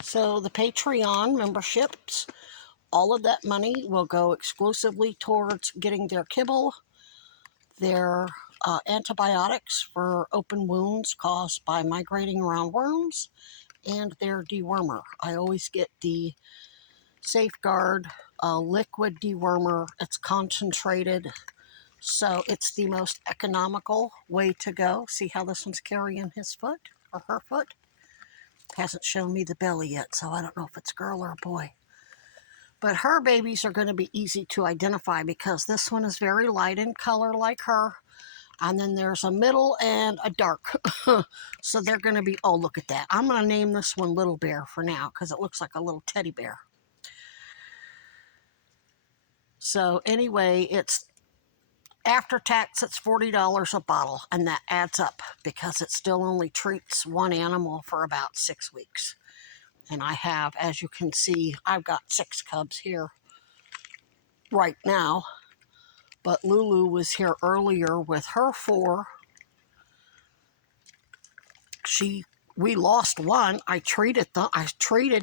So the Patreon memberships, all of that money will go exclusively towards getting their kibble, their antibiotics for open wounds caused by migrating roundworms, and their dewormer. I always get the Safeguard liquid dewormer. It's concentrated, so it's the most economical way to go. See how this one's carrying his foot or her foot? Hasn't shown me the belly yet, so I don't know if it's a girl or a boy. But her babies are going to be easy to identify because this one is very light in color like her. And then there's a middle and a dark. So they're going to be, oh, look at that. I'm going to name this one Little Bear for now because it looks like a little teddy bear. So anyway, it's after tax, it's $40 a bottle, and that adds up because it still only treats one animal for about 6 weeks. And I have, as you can see, I've got 6 cubs here right now. But Lulu was here earlier with her 4. We lost one. I treated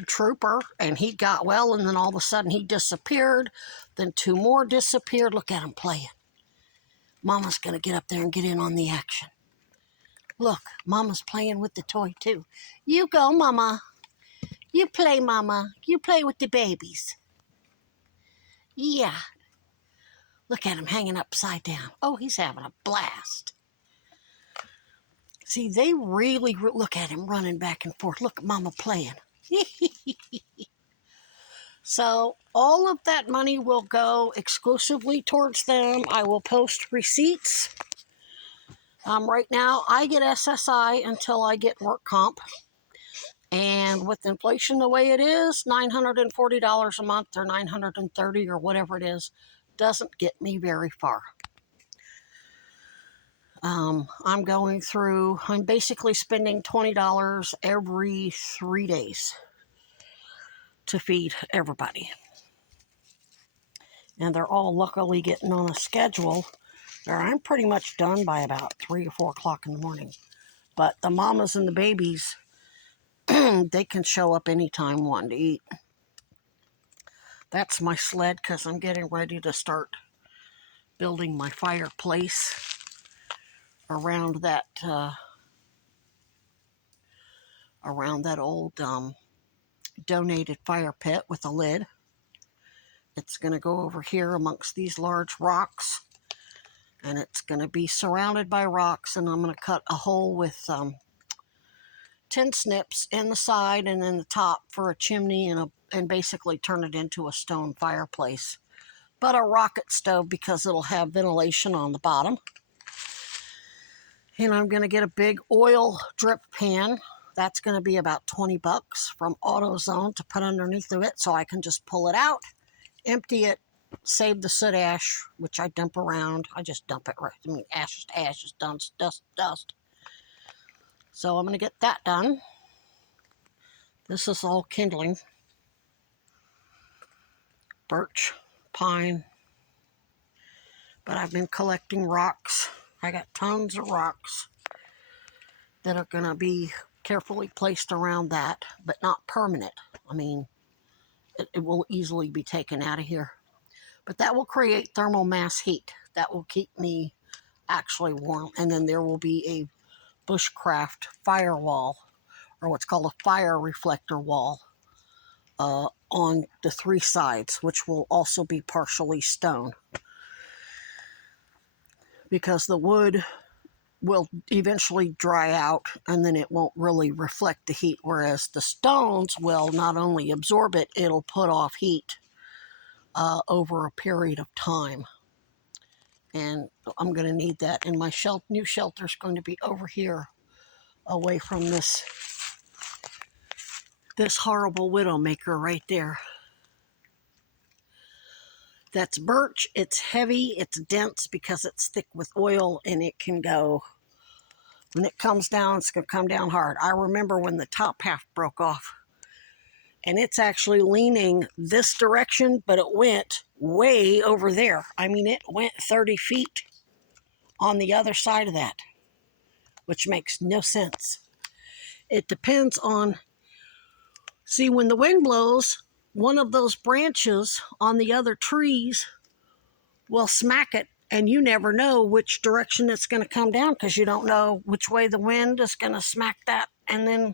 Trooper, and he got well, and then all of a sudden he disappeared. Then 2 more disappeared. Look at him playing. Mama's going to get up there and get in on the action. Look, Mama's playing with the toy too. You go, Mama. You play, Mama. You play with the babies. Yeah. Look at him hanging upside down. Oh, he's having a blast. See, they really look at him running back and forth. Look at Mama playing. So all of that money will go exclusively towards them. I will post receipts. Right now, I get SSI until I get work comp. And with inflation the way it is, $940 a month or $930 or whatever it is, doesn't get me very far. I'm basically spending $20 every 3 days to feed everybody. And they're all luckily getting on a schedule where I'm pretty much done by about 3 or 4 o'clock in the morning. But the mamas and the babies, they can show up anytime wanting to eat. That's my sled because I'm getting ready to start building my fireplace around that old donated fire pit with a lid. It's going to go over here amongst these large rocks, and it's going to be surrounded by rocks, and I'm going to cut a hole with 10 snips in the side and in the top for a chimney and basically turn it into a stone fireplace. But a rocket stove because it'll have ventilation on the bottom. And I'm going to get a big oil drip pan. That's going to be about $20 from AutoZone to put underneath of it so I can just pull it out, empty it, save the soot ash, which I dump around. I just dump it right. I mean, ashes to ashes, dust. So I'm going to get that done. This is all kindling. Birch, pine. But I've been collecting rocks. I got tons of rocks that are going to be carefully placed around that, but not permanent. I mean, it will easily be taken out of here. But that will create thermal mass heat. That will keep me actually warm. And then there will be a bushcraft firewall, or what's called a fire reflector wall, on the 3 sides, which will also be partially stone. Because the wood will eventually dry out and then it won't really reflect the heat, whereas the stones will not only absorb it, it'll put off heat over a period of time. And I'm going to need that. And my new shelter is going to be over here away from this horrible widowmaker right there. That's birch. It's heavy, it's dense because it's thick with oil, and it can go, when it comes down, it's going to come down hard. I remember when the top half broke off, and it's actually leaning this direction, but it went way over there. I mean, it went 30 feet on the other side of that, which makes no sense. It depends on See, when the wind blows, one of those branches on the other trees will smack it, and you never know which direction it's going to come down because you don't know which way the wind is going to smack that and then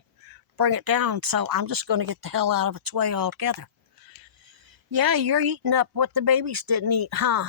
bring it down. So I'm just going to get the hell out of its way altogether. Yeah, you're eating up what the babies didn't eat, huh?